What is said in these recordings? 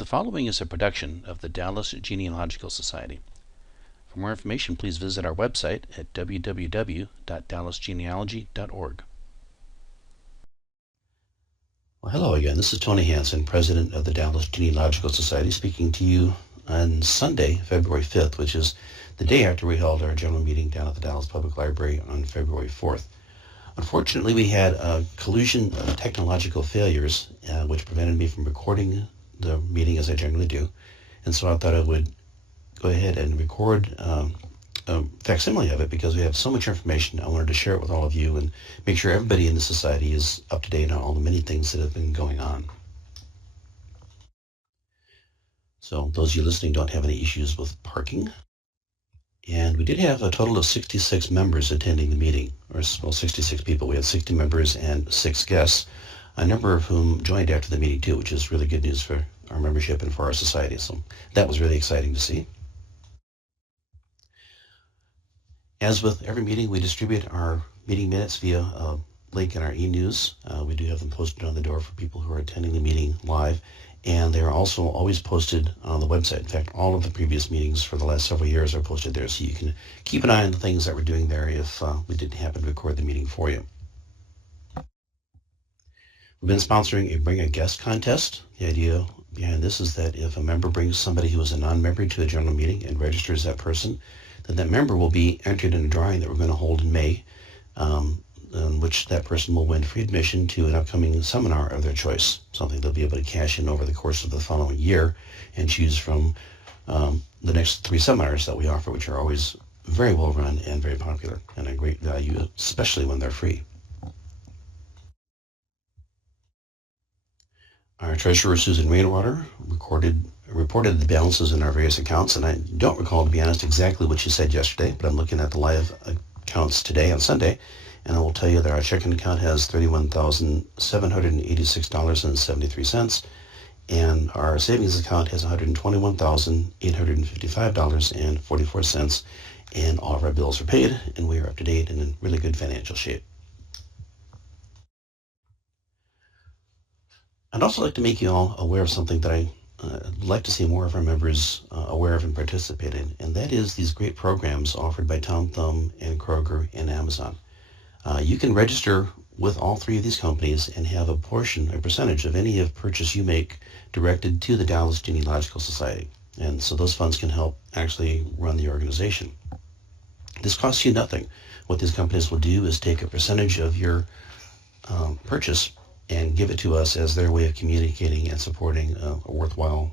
The following is a production of the Dallas Genealogical Society. For more information, please visit our website at www.dallasgenealogy.org. Well, hello again. This is Tony Hansen, President of the Dallas Genealogical Society, speaking to you on Sunday, February 5th, which is the day after we held our general meeting down at the Dallas Public Library on February 4th. Unfortunately, we had a collusion of technological failures, which prevented me from recording the meeting as I generally do. And so I thought I would go ahead and record a facsimile of it because we have so much information. I wanted to share it with all of you and make sure everybody in the society is up to date on all the many things that have been going on. So those of you listening don't have any issues with parking. And we did have a total of 66 members attending the meeting, or well, 66 people. We had 60 members and 6 guests, a number of whom joined after the meeting too, which is really good news for our membership and for our society. So that was really exciting to see. As with every meeting, we distribute our meeting minutes via a link in our e-news. We do have them posted on the door for people who are attending the meeting live, and they are also always posted on the website. In fact, all of the previous meetings for the last several years are posted there, so you can keep an eye on the things that we're doing there if we didn't happen to record the meeting for you. We've been sponsoring a Bring a Guest contest. The idea behind this is that if a member brings somebody who is a non-member to a general meeting and registers that person, then that member will be entered in a drawing that we're going to hold in May, in which that person will win free admission to an upcoming seminar of their choice, something they'll be able to cash in over the course of the following year and choose from the next 3 seminars that we offer, which are always very well run and very popular and a great value, especially when they're free. Our treasurer, Susan Rainwater, reported the balances in our various accounts, and I don't recall, to be honest, exactly what she said yesterday, but I'm looking at the live accounts today on Sunday, and I will tell you that our checking account has $31,786.73, and our savings account has $121,855.44, and all of our bills are paid, and we are up to date and in really good financial shape. I'd also like to make you all aware of something that I'd like to see more of our members aware of and participate in, and that is these great programs offered by Tom Thumb and Kroger and Amazon. You can register with all 3 of these companies and have a percentage of any purchase you make directed to the Dallas Genealogical Society. And so those funds can help actually run the organization. This costs you nothing. What these companies will do is take a percentage of your purchase and give it to us as their way of communicating and supporting a worthwhile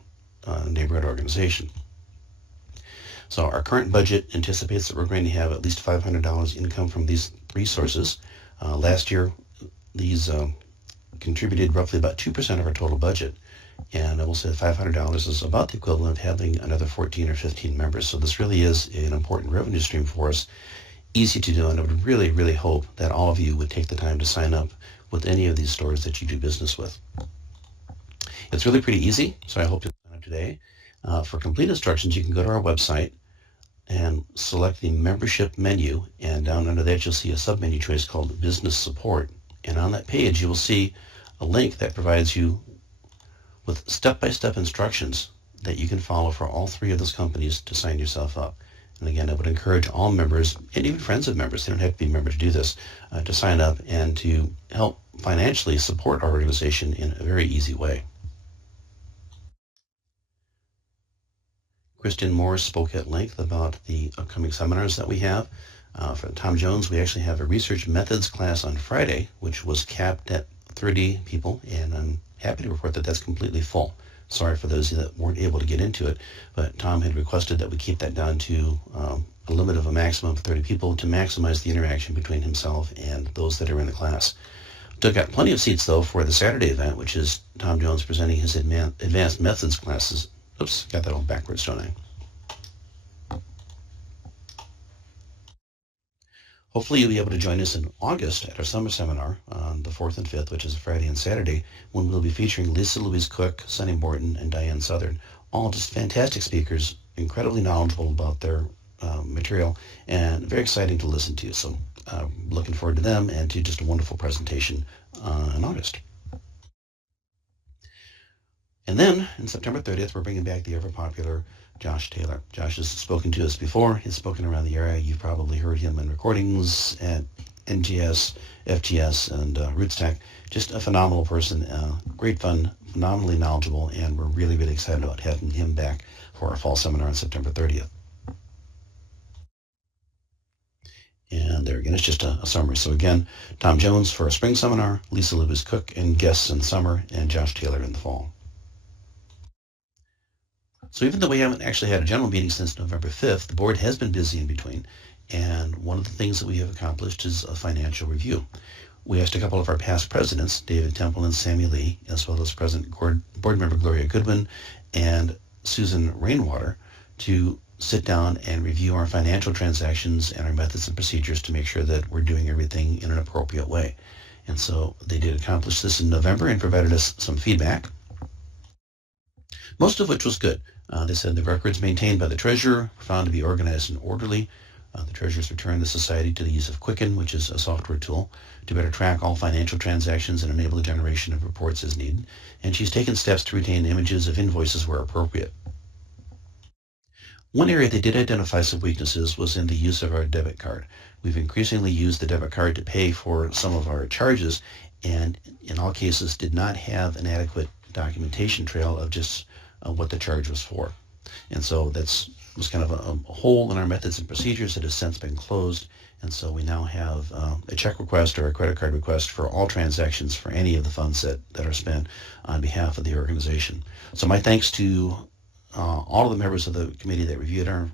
neighborhood organization. So our current budget anticipates that we're going to have at least $500 income from these 3 sources. Last year, these contributed roughly about 2% of our total budget. And I will say that $500 is about the equivalent of having another 14 or 15 members. So this really is an important revenue stream for us, easy to do, and I would really, really hope that all of you would take the time to sign up with any of these stores that you do business with. It's really pretty easy, so I hope you'll sign up today. For complete instructions, you can go to our website and select the membership menu, and down under that you'll see a sub-menu choice called Business Support. And on that page you will see a link that provides you with step-by-step instructions that you can follow for all 3 of those companies to sign yourself up. And again, I would encourage all members, and even friends of members, they don't have to be a member to do this, to sign up and to help financially support our organization in a very easy way. Kristen Moore spoke at length about the upcoming seminars that we have. For Tom Jones, we actually have a research methods class on Friday, which was capped at 30 people, and I'm happy to report that that's completely full. Sorry for those of you that weren't able to get into it, but Tom had requested that we keep that down to a limit of a maximum of 30 people to maximize the interaction between himself and those that are in the class. Took out plenty of seats, though, for the Saturday event, which is Tom Jones presenting his advanced methods classes. Oops, got that all backwards, don't I? Hopefully you'll be able to join us in August at our summer seminar on the 4th and 5th, which is Friday and Saturday, when we'll be featuring Lisa Louise Cook, Sonny Morton, and Diane Southern. All just fantastic speakers, incredibly knowledgeable about their material, and very exciting to listen to. So looking forward to them and to just a wonderful presentation in August. And then, on September 30th, we're bringing back the ever-popular Josh Taylor. Josh has spoken to us before. He's spoken around the area. You've probably heard him in recordings at NGS, FGS, and RootsTech. Just a phenomenal person, great fun, phenomenally knowledgeable, and we're really, really excited about having him back for our fall seminar on September 30th. And there again, it's just a summary. So again, Tom Jones for a spring seminar, Lisa Lewis Cook and guests in summer, and Josh Taylor in the fall. So even though we haven't actually had a general meeting since November 5th, the board has been busy in between. And one of the things that we have accomplished is a financial review. We asked a couple of our past presidents, David Temple and Sammy Lee, as well as present board member Gloria Goodwin and Susan Rainwater, to sit down and review our financial transactions and our methods and procedures to make sure that we're doing everything in an appropriate way. And so they did accomplish this in November and provided us some feedback, most of which was good. They said the records maintained by the treasurer were found to be organized and orderly. The treasurer's returned the society to the use of Quicken, which is a software tool, to better track all financial transactions and enable the generation of reports as needed. And she's taken steps to retain images of invoices where appropriate. One area they did identify some weaknesses was in the use of our debit card. We've increasingly used the debit card to pay for some of our charges, and in all cases did not have an adequate documentation trail of just what the charge was for. And so that was kind of a hole in our methods and procedures that has since been closed. And so we now have a check request or a credit card request for all transactions for any of the funds that are spent on behalf of the organization. So my thanks to all of the members of the committee that reviewed our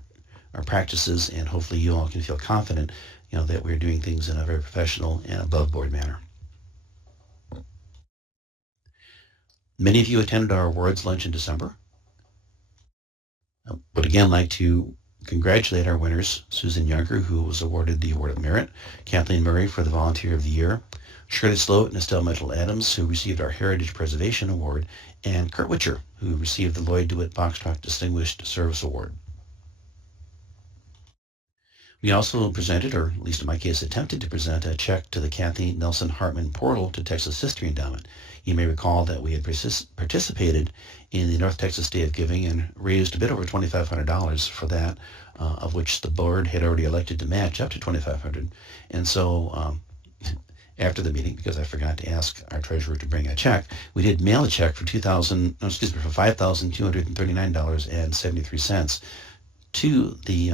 practices, and hopefully you all can feel confident, that we're doing things in a very professional and above board manner. Many of you attended our awards lunch in December. I would again like to congratulate our winners, Susan Younger, who was awarded the Award of Merit, Kathleen Murray for the Volunteer of the Year, Shirley Sloat and Estelle Mitchell-Adams, who received our Heritage Preservation Award, and Kurt Witcher, who received the Lloyd DeWitt Boxcroft Distinguished Service Award. We also presented, or at least in my case attempted to present, a check to the Cathy Nelson Hartman portal to Texas History Endowment. You may recall that we had participated in the North Texas Day of Giving and raised a bit over $2,500 for that, of which the board had already elected to match up to $2,500. And so after the meeting, because I forgot to ask our treasurer to bring a check, we did mail a check for $5,239.73 to the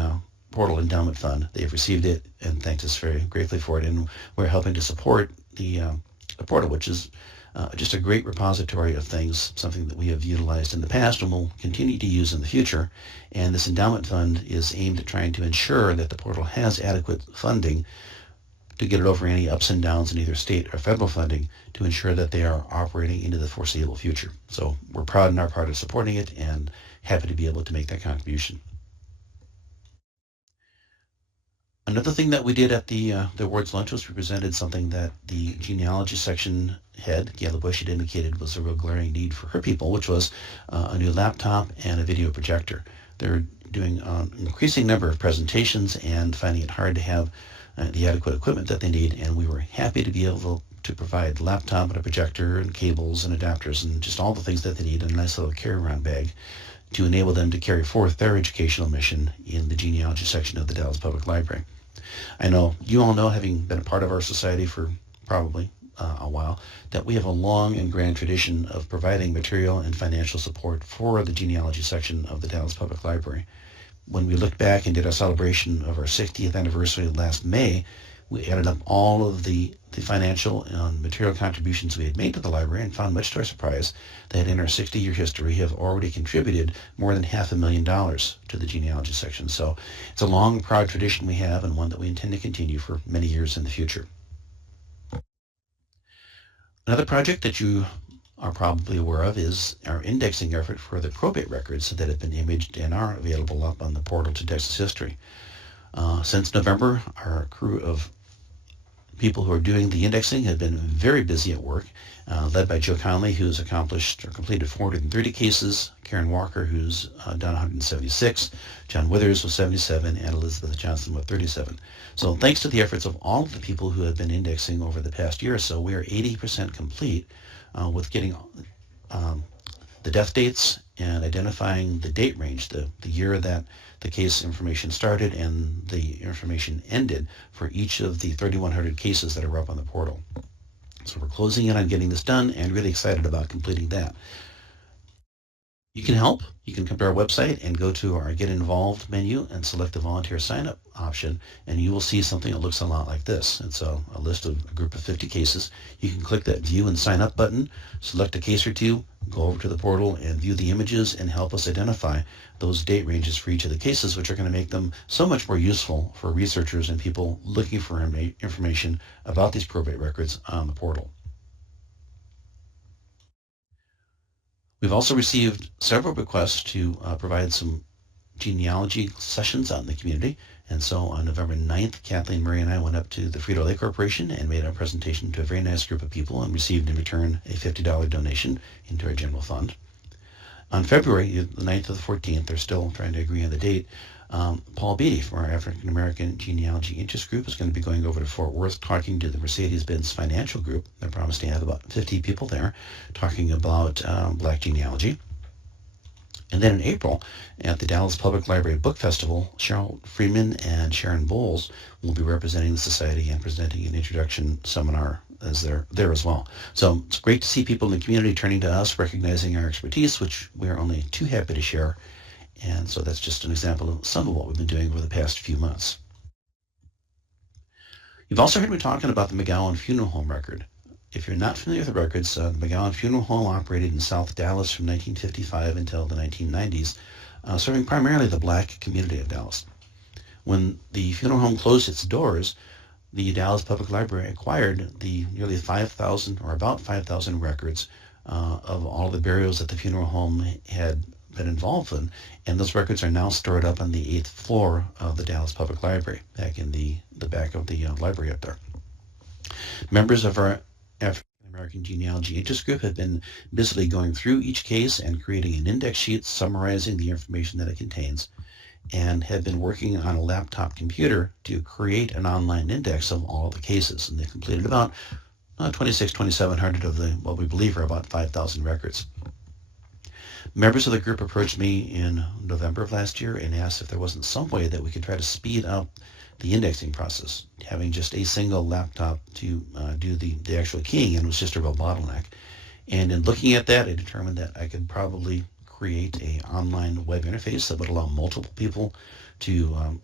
Portal Endowment Fund. They've received it and thanked us very gratefully for it, and we're helping to support the portal, which is just a great repository of things, something that we have utilized in the past and will continue to use in the future. And this endowment fund is aimed at trying to ensure that the portal has adequate funding to get it over any ups and downs in either state or federal funding, to ensure that they are operating into the foreseeable future. So we're proud in our part of supporting it and happy to be able to make that contribution. Another thing that we did at the awards lunch was we presented something that the genealogy section head, Gayla Bush, had indicated was a real glaring need for her people, which was a new laptop and a video projector. They're doing an increasing number of presentations and finding it hard to have the adequate equipment that they need, and we were happy to be able to provide a laptop and a projector and cables and adapters and just all the things that they need in a nice little carry-around bag to enable them to carry forth their educational mission in the genealogy section of the Dallas Public Library. I know you all know, having been a part of our society for probably a while, that we have a long and grand tradition of providing material and financial support for the genealogy section of the Dallas Public Library. When we looked back and did our celebration of our 60th anniversary last May, we added up all of the financial and material contributions we had made to the library and found, much to our surprise, that in our 60-year history have already contributed more than $500,000 to the genealogy section. So it's a long, proud tradition we have, and one that we intend to continue for many years in the future. Another project that you are probably aware of is our indexing effort for the probate records that have been imaged and are available up on the portal to Texas History. Since November, our crew of people who are doing the indexing have been very busy at work, led by Joe Conley, who's accomplished or completed 430 cases, Karen Walker, who's done 176, John Withers with 77, and Elizabeth Johnson with 37. So thanks to the efforts of all of the people who have been indexing over the past year or so, we are 80% complete with getting the death dates and identifying the date range, the year that the case information started and the information ended for each of the 3,100 cases that are up on the portal. So we're closing in on getting this done and really excited about completing that. You can help. You can come to our website and go to our Get Involved menu and select the volunteer sign-up option, and you will see something that looks a lot like this. It's a list of a group of 50 cases. You can click that View and Sign Up button, select a case or two, go over to the portal and view the images and help us identify those date ranges for each of the cases, which are going to make them so much more useful for researchers and people looking for information about these probate records on the portal. We've also received several requests to provide some genealogy sessions out in the community. And so on November 9th, Kathleen, Murray, and I went up to the Frito-Lay Corporation and made a presentation to a very nice group of people and received in return a $50 donation into our general fund. On February the 9th to the 14th, they're still trying to agree on the date, Paul Beatty from our African American Genealogy Interest Group is going to be going over to Fort Worth talking to the Mercedes-Benz Financial Group. They're promised to have about 50 people there talking about Black genealogy. And then in April, at the Dallas Public Library Book Festival, Cheryl Freeman and Sharon Bowles will be representing the Society and presenting an introduction seminar as they're there as well. So it's great to see people in the community turning to us, recognizing our expertise, which we are only too happy to share. And so that's just an example of some of what we've been doing over the past few months. You've also heard me talking about the McGowan Funeral Home record. If you're not familiar with the records, the McGowan Funeral Home operated in South Dallas from 1955 until the 1990s, serving primarily the Black community of Dallas. When the funeral home closed its doors, the Dallas Public Library acquired the nearly 5,000 or about 5,000 records of all the burials that the funeral home had been involved in, and those records are now stored up on the 8th floor of the Dallas Public Library, back in the back of the library up there. Members of our African American Genealogy Interest Group have been busily going through each case and creating an index sheet summarizing the information that it contains, and have been working on a laptop computer to create an online index of all the cases. And they've completed about 2,700 of the what we believe are about 5,000 records. Members of the group approached me in November of last year and asked if there wasn't some way that we could try to speed up the indexing process. Having just a single laptop to do the actual keying in was just a real bottleneck. And in looking at that, I determined that I could probably create an online web interface that would allow multiple people to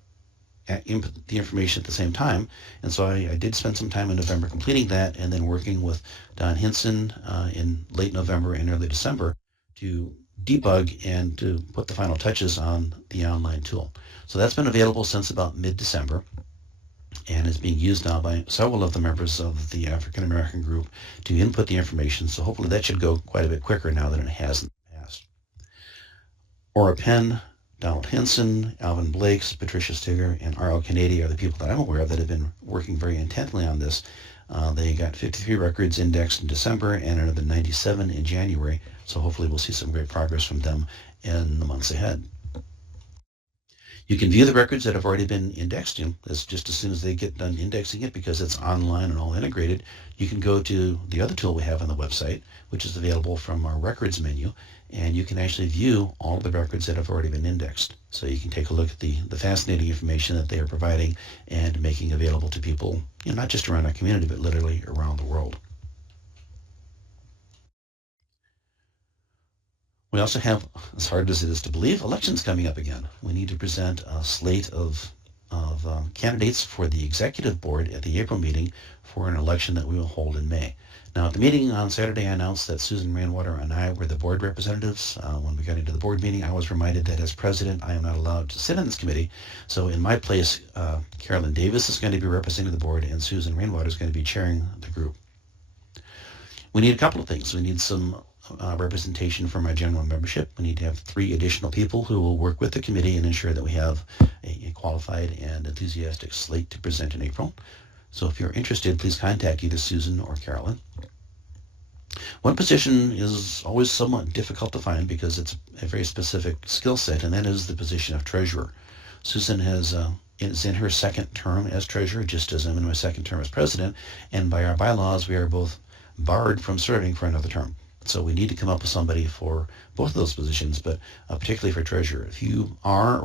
input the information at the same time. And so I did spend some time in November completing that, and then working with Don Hinson in late November and early December to debug and to put the final touches on the online tool. So that's been available since about mid-December and is being used now by several of the members of the African American group to input the information. So hopefully that should go quite a bit quicker now than it has in the past. Ora Penn, Donald Henson, Alvin Blakes, Patricia Stigger, and R.L. Kennedy are the people that I'm aware of that have been working very intently on this. They got 53 records indexed in December and another 97 in January. So hopefully we'll see some great progress from them in the months ahead. You can view the records that have already been indexed. That's just as soon as they get done indexing it, because it's online and all integrated. You can go to the other tool we have on the website, which is available from our records menu, and you can actually view all of the records that have already been indexed. So you can take a look at the fascinating information that they are providing and making available to people, not just around our community, but literally around the world. We also have, as hard as it is to believe, elections coming up again. We need to present a slate of candidates for the executive board at the April meeting for an election that we will hold in May. Now, at the meeting on Saturday, I announced that Susan Rainwater and I were the board representatives. When we got into the board meeting, I was reminded that as president, I am not allowed to sit on this committee. So in my place, Carolyn Davis is going to be representing the board, and Susan Rainwater is going to be chairing the group. We need a couple of things. We need some representation from our general membership. We need to have 3 additional people who will work with the committee and ensure that we have a qualified and enthusiastic slate to present in April. So if you're interested, please contact either Susan or Carolyn. One position is always somewhat difficult to find because it's a very specific skill set, and that is the position of treasurer. Susan is in her second term as treasurer, just as I'm in my second term as president, and by our bylaws, we are both barred from serving for another term. So we need to come up with somebody for both of those positions, but particularly for treasurer. If you are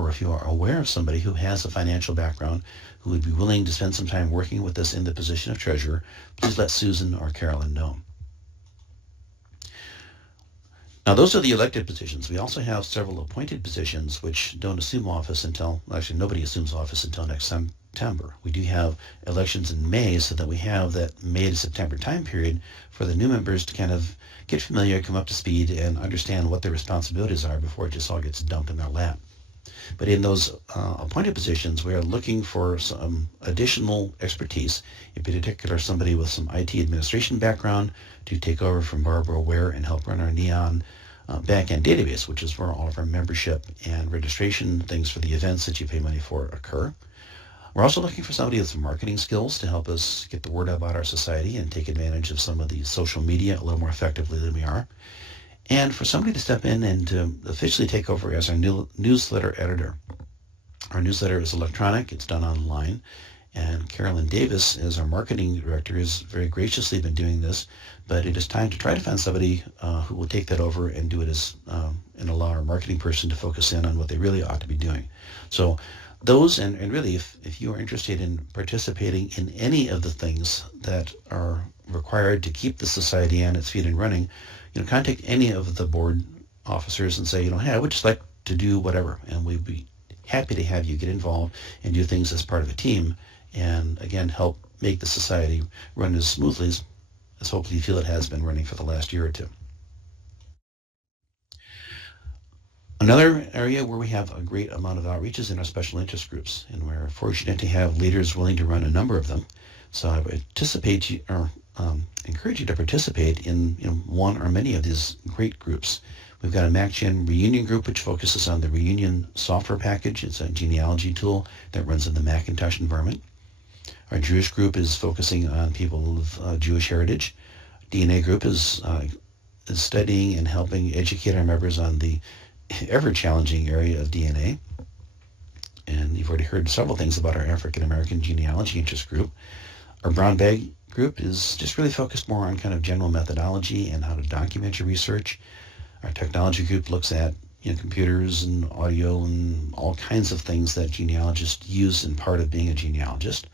aware of somebody who has a financial background who would be willing to spend some time working with us in the position of treasurer, please let Susan or Carolyn know. Now, those are the elected positions. We also have several appointed positions which don't assume office until, actually nobody assumes office until next September. We do have elections in May, so that we have that May to September time period for the new members to kind of get familiar, come up to speed, and understand what their responsibilities are before it just all gets dumped in their lap. But in those appointed positions, we are looking for some additional expertise, in particular somebody with some IT administration background to take over from Barbara Ware and help run our Neon back-end database, which is where all of our membership and registration things for the events that you pay money for occur. We're also looking for somebody with some marketing skills to help us get the word out about our society and take advantage of some of the social media a little more effectively than we are. And for somebody to step in and to officially take over as our newsletter editor. Our newsletter is electronic, it's done online, and Carolyn Davis, as our marketing director, has very graciously been doing this, but it is time to try to find somebody who will take that over and do it as, and allow our marketing person to focus in on what they really ought to be doing. So those, and really, if you are interested in participating in any of the things that are required to keep the society on its feet and running, contact any of the board officers and say, hey, I would just like to do whatever, and we'd be happy to have you get involved and do things as part of a team, and again, help make the society run as smoothly as hopefully you feel it has been running for the last year or two. Another area where we have a great amount of outreach is in our special interest groups, and we're fortunate to have leaders willing to run a number of them. So I would encourage you to participate in one or many of these great groups. We've got a MacGen reunion group which focuses on the reunion software package. It's a genealogy tool that runs in the Macintosh environment. Our Jewish group is focusing on people of Jewish heritage. DNA group is studying and helping educate our members on the ever-challenging area of DNA. And you've already heard several things about our African American genealogy interest group. Our brown bag group is just really focused more on kind of general methodology and how to document your research. Our technology group looks at computers and audio and all kinds of things that genealogists use in part of being a genealogist.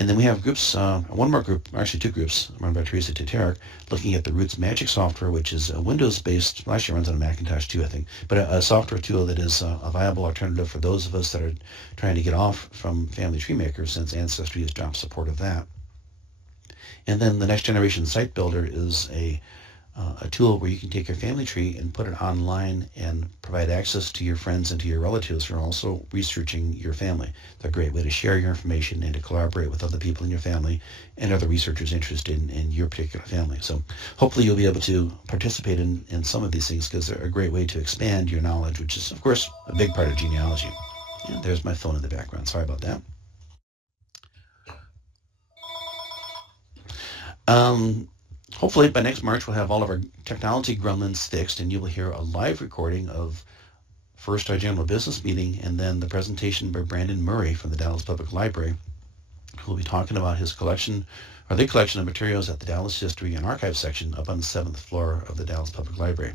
And then we have groups, one more group, actually two groups, run by Teresa Teterik, looking at the Roots Magic software, which is a Windows-based, well, actually runs on a Macintosh too, I think, but a software tool that is a viable alternative for those of us that are trying to get off from Family Tree Maker, since Ancestry has dropped support of that. And then the Next Generation Site Builder is a tool where you can take your family tree and put it online and provide access to your friends and to your relatives who are also researching your family. It's a great way to share your information and to collaborate with other people in your family and other researchers interested in your particular family. So hopefully you'll be able to participate in some of these things, because they're a great way to expand your knowledge, which is, of course, a big part of genealogy. And there's my phone in the background. Sorry about that. Hopefully by next March we'll have all of our technology gremlins fixed, and you will hear a live recording of first our general business meeting and then the presentation by Brandon Murray from the Dallas Public Library, who will be talking about his collection, or the collection of materials at the Dallas History and Archives section up on the 7th floor of the Dallas Public Library.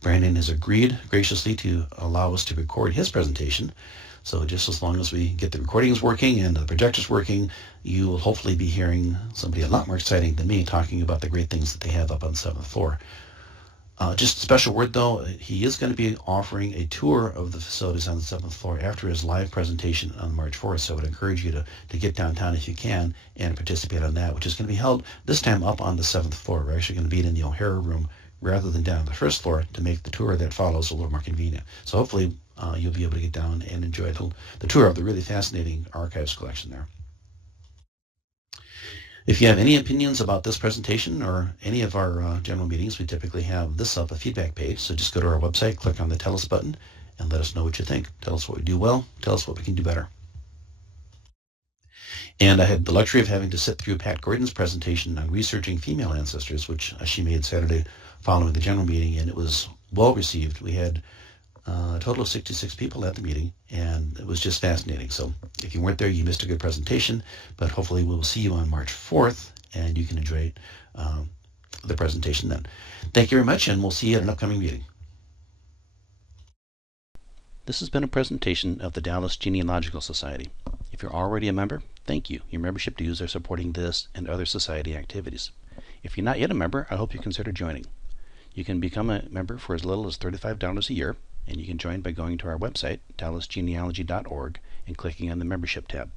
Brandon has agreed graciously to allow us to record his presentation. So just as long as we get the recordings working and the projectors working, you will hopefully be hearing somebody a lot more exciting than me talking about the great things that they have up on the 7th floor. Just a special word though, he is going to be offering a tour of the facilities on the 7th floor after his live presentation on March 4th. So I would encourage you to get downtown if you can and participate on that, which is going to be held this time up on the 7th floor. We're actually going to be in the O'Hara room rather than down on the first floor to make the tour that follows a little more convenient. So hopefully you'll be able to get down and enjoy the tour of the really fascinating archives collection there. If you have any opinions about this presentation or any of our general meetings, we typically have this up, a feedback page. So just go to our website, click on the Tell Us button, and let us know what you think. Tell us what we do well. Tell us what we can do better. And I had the luxury of having to sit through Pat Gordon's presentation on researching female ancestors, which she made Saturday following the general meeting, and it was well received. We had a total of 66 people at the meeting, and it was just fascinating. So if you weren't there, you missed a good presentation, but hopefully we'll see you on March 4th, and you can enjoy it the presentation then. Thank you very much, and we'll see you at an upcoming meeting. This has been a presentation of the Dallas Genealogical Society. If you're already a member, thank you. Your membership dues are supporting this and other society activities. If you're not yet a member, I hope you consider joining. You can become a member for as little as $35 a year, and you can join by going to our website, dallasgenealogy.org, and clicking on the membership tab.